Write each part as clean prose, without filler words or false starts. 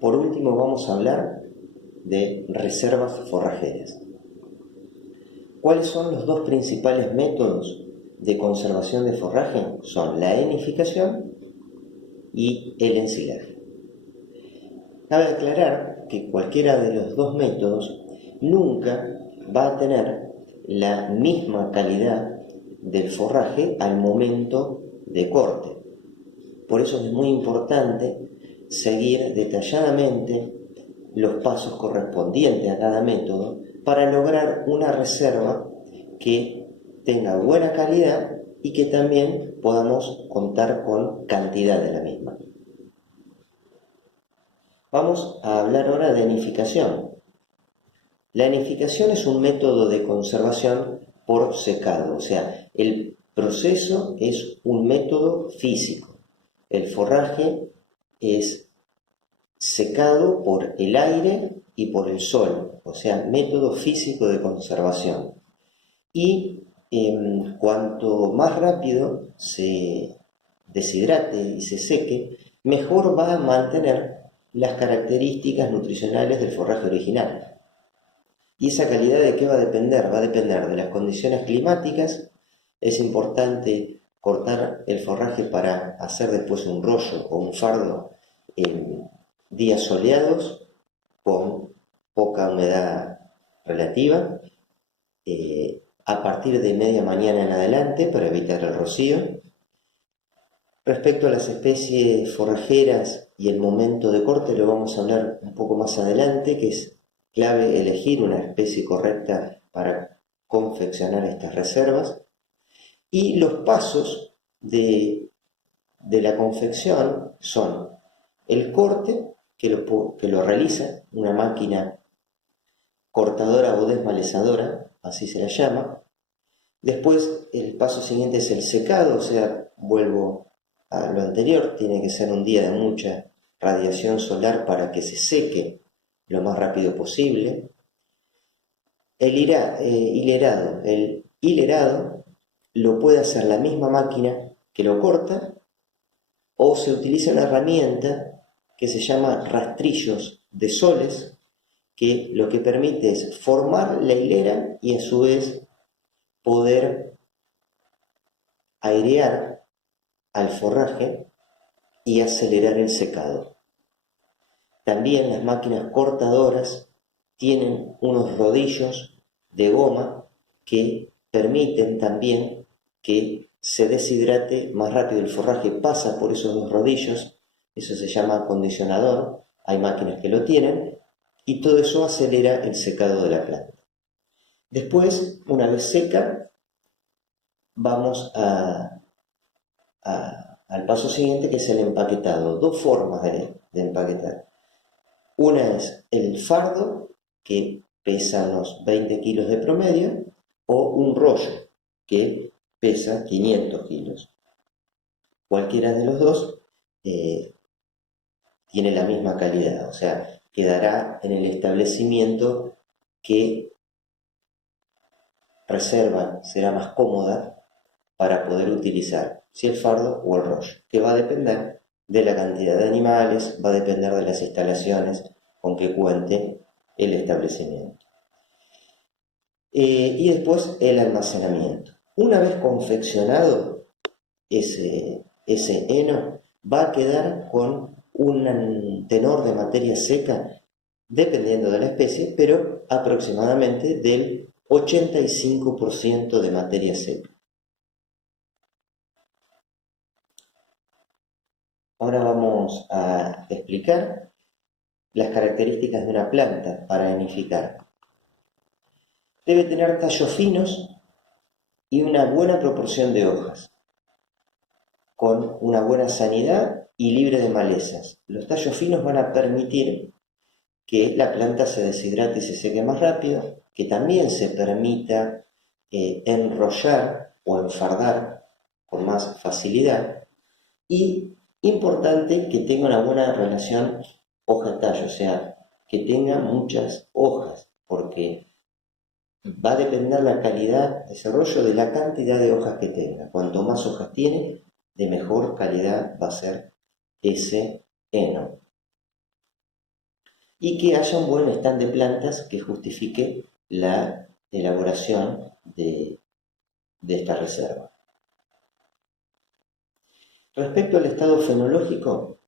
Por último vamos a hablar de reservas forrajeras. ¿Cuáles son los dos principales métodos de conservación de forraje? Son la enificación y el ensilaje. Cabe aclarar que cualquiera de los dos métodos nunca va a tener la misma calidad del forraje al momento de corte. Por eso es muy importante seguir detalladamente los pasos correspondientes a cada método para lograr una reserva que tenga buena calidad y que también podamos contar con cantidad de la misma. Vamos a hablar ahora de enificación. La enificación es un método de conservación por secado, o sea, el proceso es un método físico. El forraje es secado por el aire y por el sol, o sea, método físico de conservación. Y cuanto más rápido se deshidrate y se seque, mejor va a mantener las características nutricionales del forraje original. ¿Y esa calidad de qué va a depender? Va a depender de las condiciones climáticas. Es importante cortar el forraje para hacer después un rollo o un fardo en días soleados con poca humedad relativa, a partir de media mañana en adelante para evitar el rocío. Respecto a las especies forrajeras y el momento de corte, lo vamos a hablar un poco más adelante, que es clave elegir una especie correcta para confeccionar estas reservas. Y los pasos de la confección son el corte, que lo realiza una máquina cortadora o desmalezadora, así se la llama. Después el paso siguiente es el secado, o sea, vuelvo a lo anterior, tiene que ser un día de mucha radiación solar para que se seque lo más rápido posible. El hilerado lo puede hacer la misma máquina que lo corta, o se utiliza una herramienta que se llama rastrillos de soles, que lo que permite es formar la hilera y a su vez poder airear al forraje y acelerar el secado. También las máquinas cortadoras tienen unos rodillos de goma que permiten también que se deshidrate más rápido el forraje, pasa por esos dos rodillos, eso se llama acondicionador, hay máquinas que lo tienen, y todo eso acelera el secado de la planta. Después, una vez seca, vamos al paso siguiente, que es el empaquetado. Dos formas de empaquetar. Una es el fardo, que pesa unos 20 kilos de promedio, o un rollo, que pesa 500 kilos. Cualquiera de los dos tiene la misma calidad, o sea, quedará en el establecimiento que reserva será más cómoda para poder utilizar, si el fardo o el rollo, que va a depender de la cantidad de animales, va a depender de las instalaciones con que cuente el establecimiento. Y después el almacenamiento. Una vez confeccionado ese heno, va a quedar con un tenor de materia seca, dependiendo de la especie, pero aproximadamente del 85% de materia seca. Ahora vamos a explicar las características de una planta para enificar. Debe tener tallos finos y una buena proporción de hojas, con una buena sanidad y libre de malezas. Los tallos finos van a permitir que la planta se deshidrate y se seque más rápido, que también se permita enrollar o enfardar con más facilidad, y importante que tenga una buena relación hoja-tallo, o sea, que tenga muchas hojas, porque va a depender la calidad de ese rollo de la cantidad de hojas que tenga. Cuanto más hojas tiene, de mejor calidad va a ser ese heno. y que haya un buen stand de plantas que justifique la elaboración de esta reserva. Respecto al estado fenológico,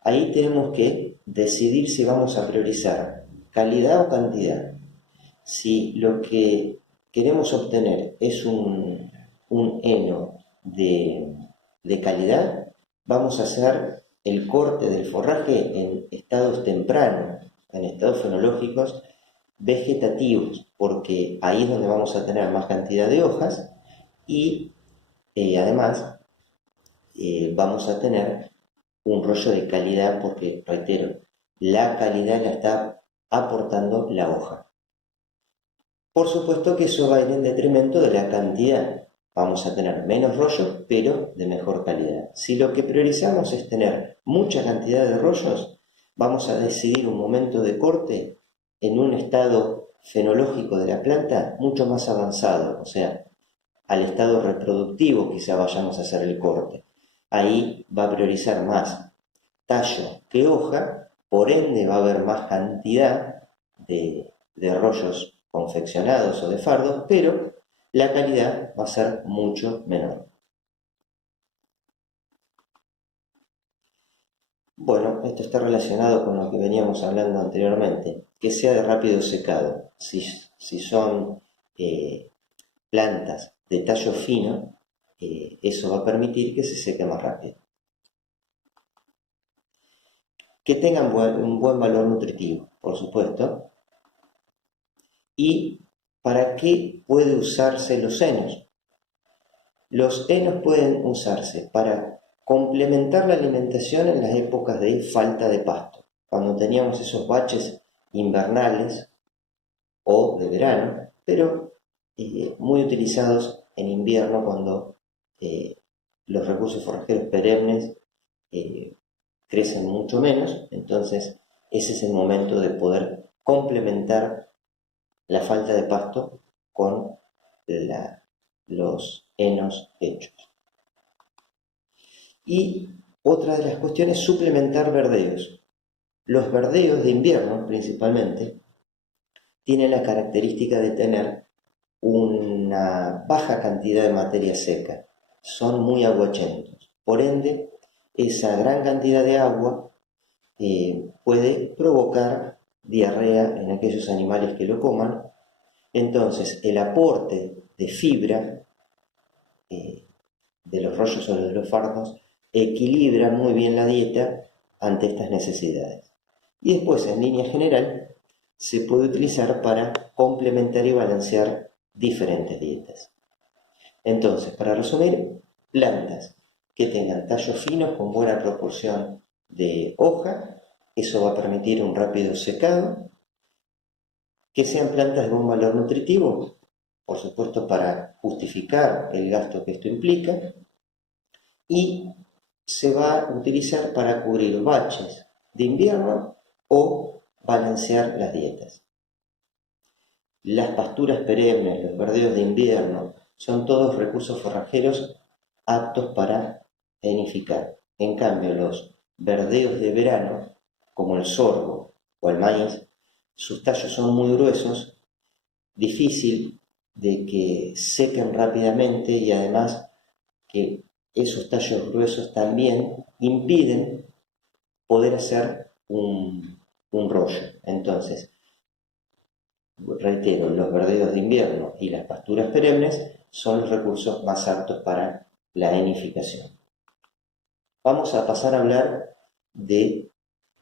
ahí tenemos que decidir si vamos a priorizar calidad o cantidad. Si lo que queremos obtener es un heno de calidad, vamos a hacer el corte del forraje en estados tempranos, en estados fenológicos vegetativos, porque ahí es donde vamos a tener más cantidad de hojas y además vamos a tener un rollo de calidad porque, reitero, la calidad la está aportando la hoja. Por supuesto que eso va a ir en detrimento de la cantidad. Vamos a tener menos rollos, pero de mejor calidad. Si lo que priorizamos es tener mucha cantidad de rollos, vamos a decidir un momento de corte en un estado fenológico de la planta mucho más avanzado, o sea, al estado reproductivo quizá vayamos a hacer el corte. Ahí va a priorizar más tallo que hoja, por ende va a haber más cantidad de rollos confeccionados o de fardos, pero la calidad va a ser mucho menor. Bueno, esto está relacionado con lo que veníamos hablando anteriormente, que sea de rápido secado. Si son plantas de tallo fino, eso va a permitir que se seque más rápido. Que tengan un buen valor nutritivo, por supuesto. ¿Y para qué puede usarse los henos? Los henos pueden usarse para complementar la alimentación en las épocas de falta de pasto, cuando teníamos esos baches invernales o de verano, pero muy utilizados en invierno cuando los recursos forrajeros perennes crecen mucho menos. Entonces ese es el momento de poder complementar la falta de pasto con los henos hechos. Y otra de las cuestiones es suplementar verdeos. Los verdeos de invierno principalmente tienen la característica de tener una baja cantidad de materia seca, son muy aguachentos, por ende esa gran cantidad de agua puede provocar diarrea en aquellos animales que lo coman. Entonces el aporte de fibra de los rollos o de los fardos equilibra muy bien la dieta ante estas necesidades. Y después, en línea general, se puede utilizar para complementar y balancear diferentes dietas. Entonces, para resumir, plantas que tengan tallos finos con buena proporción de hoja, eso va a permitir un rápido secado. Que sean plantas de buen valor nutritivo, por supuesto para justificar el gasto que esto implica, y se va a utilizar para cubrir baches de invierno o balancear las dietas. Las pasturas perennes, los verdeos de invierno, son todos recursos forrajeros aptos para enificar. En cambio, los verdeos de verano, como el sorgo o el maíz, sus tallos son muy gruesos, difícil de que sequen rápidamente y además que esos tallos gruesos también impiden poder hacer un rollo. Entonces, reitero, los verdeos de invierno y las pasturas perennes son los recursos más aptos para la enificación. Vamos a pasar a hablar de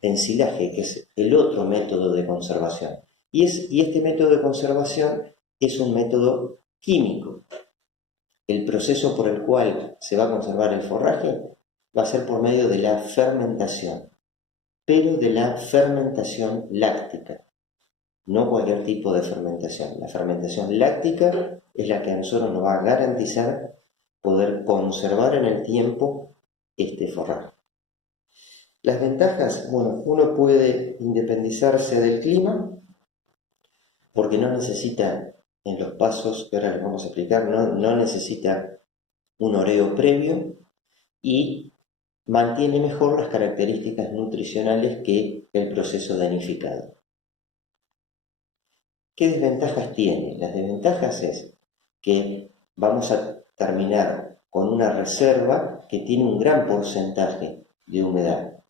ensilaje, que es el otro método de conservación. Y este método de conservación es un método químico. El proceso por el cual se va a conservar el forraje va a ser por medio de la fermentación, pero de la fermentación láctica, no cualquier tipo de fermentación. La fermentación láctica es la que a nosotros nos va a garantizar poder conservar en el tiempo este forraje. Las ventajas, bueno, uno puede independizarse del clima porque no necesita, en los pasos que ahora les vamos a explicar, no necesita un oreo previo y mantiene mejor las características nutricionales que el proceso danificado. ¿Qué desventajas tiene? Las desventajas es que vamos a terminar con una reserva que tiene un gran porcentaje de humedad.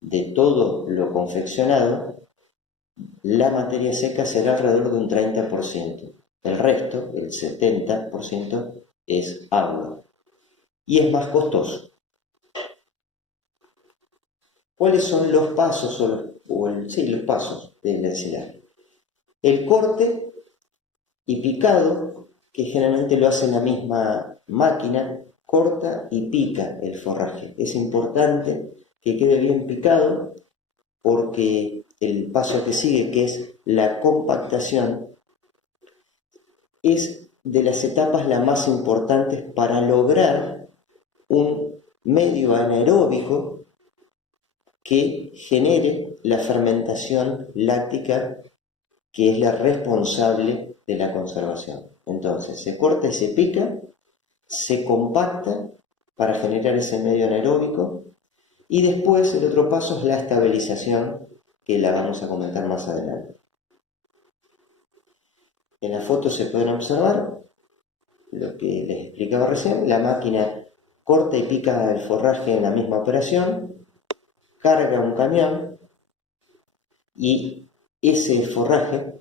De todo lo confeccionado, la materia seca será alrededor de un 30%. El resto, el 70%, es agua. Y es más costoso. ¿Cuáles son los pasos los pasos del ensilaje? El corte y picado, que generalmente lo hace la misma máquina, corta y pica el forraje. Es importante que quede bien picado porque el paso que sigue, que es la compactación, es de las etapas las más importantes para lograr un medio anaeróbico que genere la fermentación láctica que es la responsable de la conservación. Entonces, se corta y se pica, se compacta para generar ese medio anaeróbico y después el otro paso es la estabilización, que la vamos a comentar más adelante. En la foto se pueden observar lo que les explicaba recién. La máquina corta y pica el forraje en la misma operación, carga un camión y ese forraje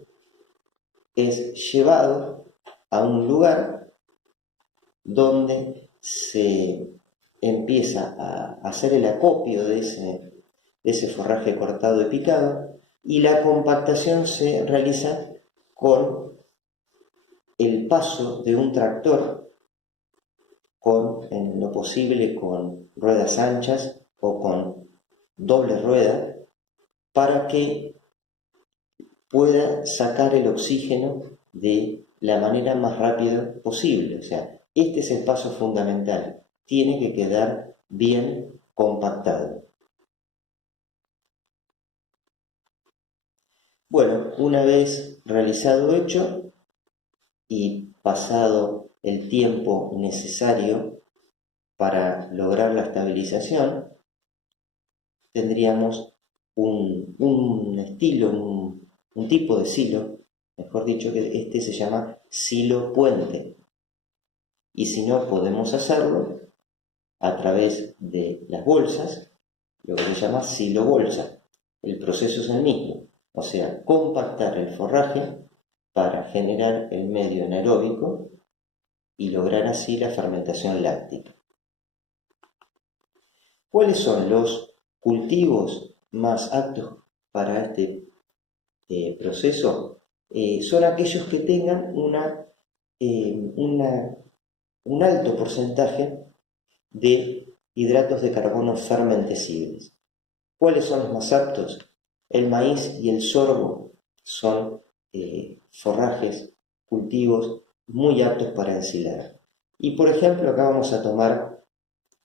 es llevado a un lugar donde se empieza a hacer el acopio de ese forraje cortado y picado, y la compactación se realiza con el paso de un tractor, en lo posible con ruedas anchas o con doble rueda, para que pueda sacar el oxígeno de la manera más rápida posible. O sea, este es el paso fundamental. Tiene que quedar bien compactado. Bueno, una vez realizado hecho y pasado el tiempo necesario para lograr la estabilización, tendríamos un estilo, un tipo de silo, mejor dicho, que este se llama silo puente. Y si no, podemos hacerlo a través de las bolsas, lo que se llama silo bolsa. El proceso es el mismo, o sea, compactar el forraje para generar el medio anaeróbico y lograr así la fermentación láctica. ¿Cuáles son los cultivos más aptos para este proceso? Son aquellos que tengan un alto porcentaje de hidratos de carbono fermentescibles. ¿Cuáles son los más aptos? El maíz y el sorgo son forrajes, cultivos muy aptos para ensilar. Y por ejemplo, acá vamos a tomar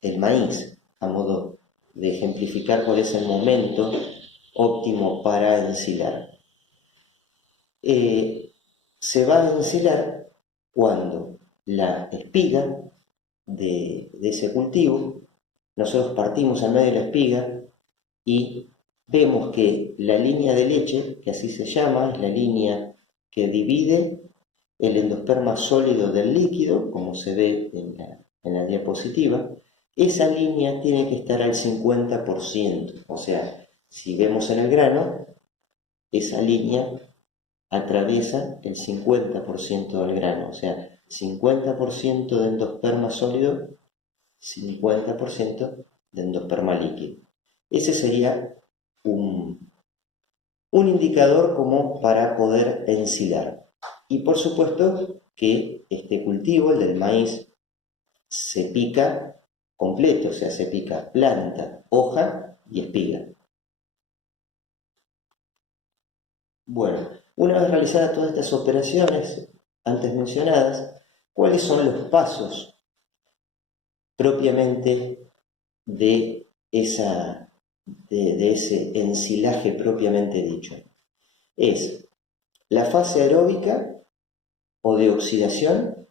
el maíz a modo de ejemplificar cuál es el momento óptimo para ensilar. Se va a ensilar cuando la espiga de ese cultivo, nosotros partimos al medio de la espiga y vemos que la línea de leche, que así se llama, es la línea que divide el endosperma sólido del líquido, como se ve en la diapositiva. Esa línea tiene que estar al 50%, o sea, si vemos en el grano, esa línea atraviesa el 50% del grano, o sea, 50% de endosperma sólido, 50% de endosperma líquido. Ese sería un indicador como para poder ensilar. Y por supuesto que este cultivo, el del maíz, se pica completo, o sea, se pica planta, hoja y espiga. Bueno, una vez realizadas todas estas operaciones antes mencionadas, ¿cuáles son los pasos propiamente de ese ensilaje propiamente dicho? Es la fase aeróbica o de oxidación,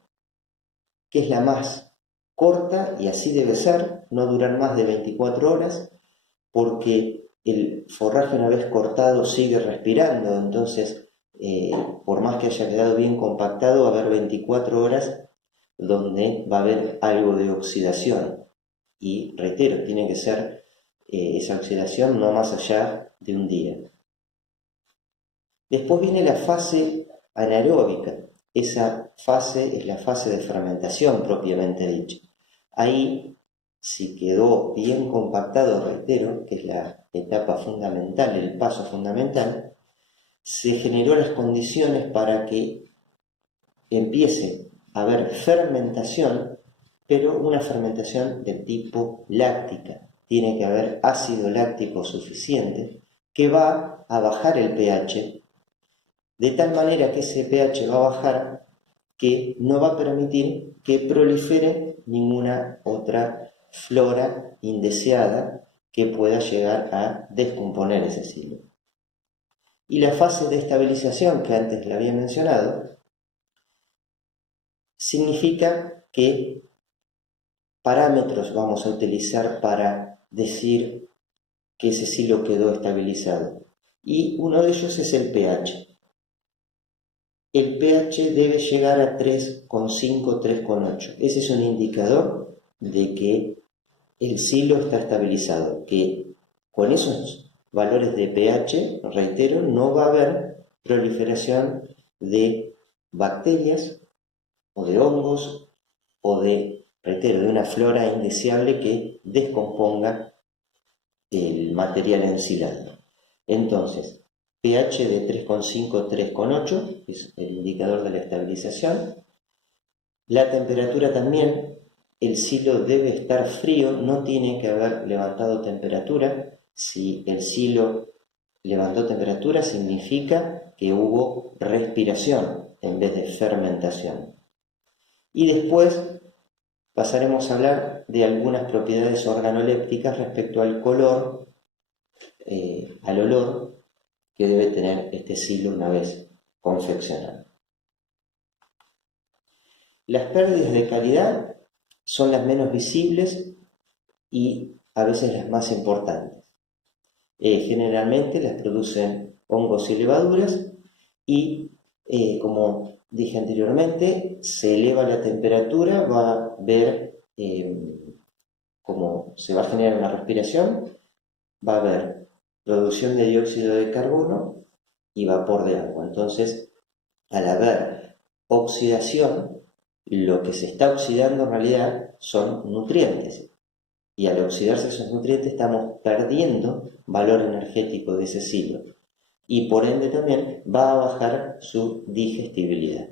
que es la más corta y así debe ser, no duran más de 24 horas porque el forraje una vez cortado sigue respirando, entonces por más que haya quedado bien compactado va a haber 24 horas donde va a haber algo de oxidación. Y reitero, tiene que ser esa oxidación no más allá de un día. Después viene la fase anaeróbica. Esa fase es la fase de fermentación propiamente dicha. Ahí, si quedó bien compactado, reitero, que es la etapa fundamental, el paso fundamental, se generó las condiciones para que empiece a haber fermentación, pero una fermentación de tipo láctica. Tiene que haber ácido láctico suficiente que va a bajar el pH, de tal manera que ese pH va a bajar que no va a permitir que prolifere ninguna otra flora indeseada que pueda llegar a descomponer ese silo. Y la fase de estabilización que antes le había mencionado significa qué parámetros vamos a utilizar para decir que ese silo quedó estabilizado. Y uno de ellos es el pH. El pH debe llegar a 3,5, 3,8. Ese es un indicador de que el silo está estabilizado, que con esos valores de pH, reitero, no va a haber proliferación de bacterias o de hongos o de, reitero, de una flora indeseable que descomponga el material ensilado. Entonces, pH de 3,5, 3,8 es el indicador de la estabilización. La temperatura también, el silo debe estar frío, no tiene que haber levantado temperatura. Si el silo levantó temperatura, significa que hubo respiración en vez de fermentación. Y después pasaremos a hablar de algunas propiedades organolépticas respecto al color, al olor que debe tener este silo una vez confeccionado. Las pérdidas de calidad son las menos visibles y a veces las más importantes. Generalmente las producen hongos y levaduras y, como dije anteriormente, se eleva la temperatura, va a ver cómo se va a generar una respiración, va a haber producción de dióxido de carbono y vapor de agua. Entonces, al haber oxidación, lo que se está oxidando en realidad son nutrientes. Y al oxidarse esos nutrientes estamos perdiendo valor energético de ese silo. Y por ende también va a bajar su digestibilidad.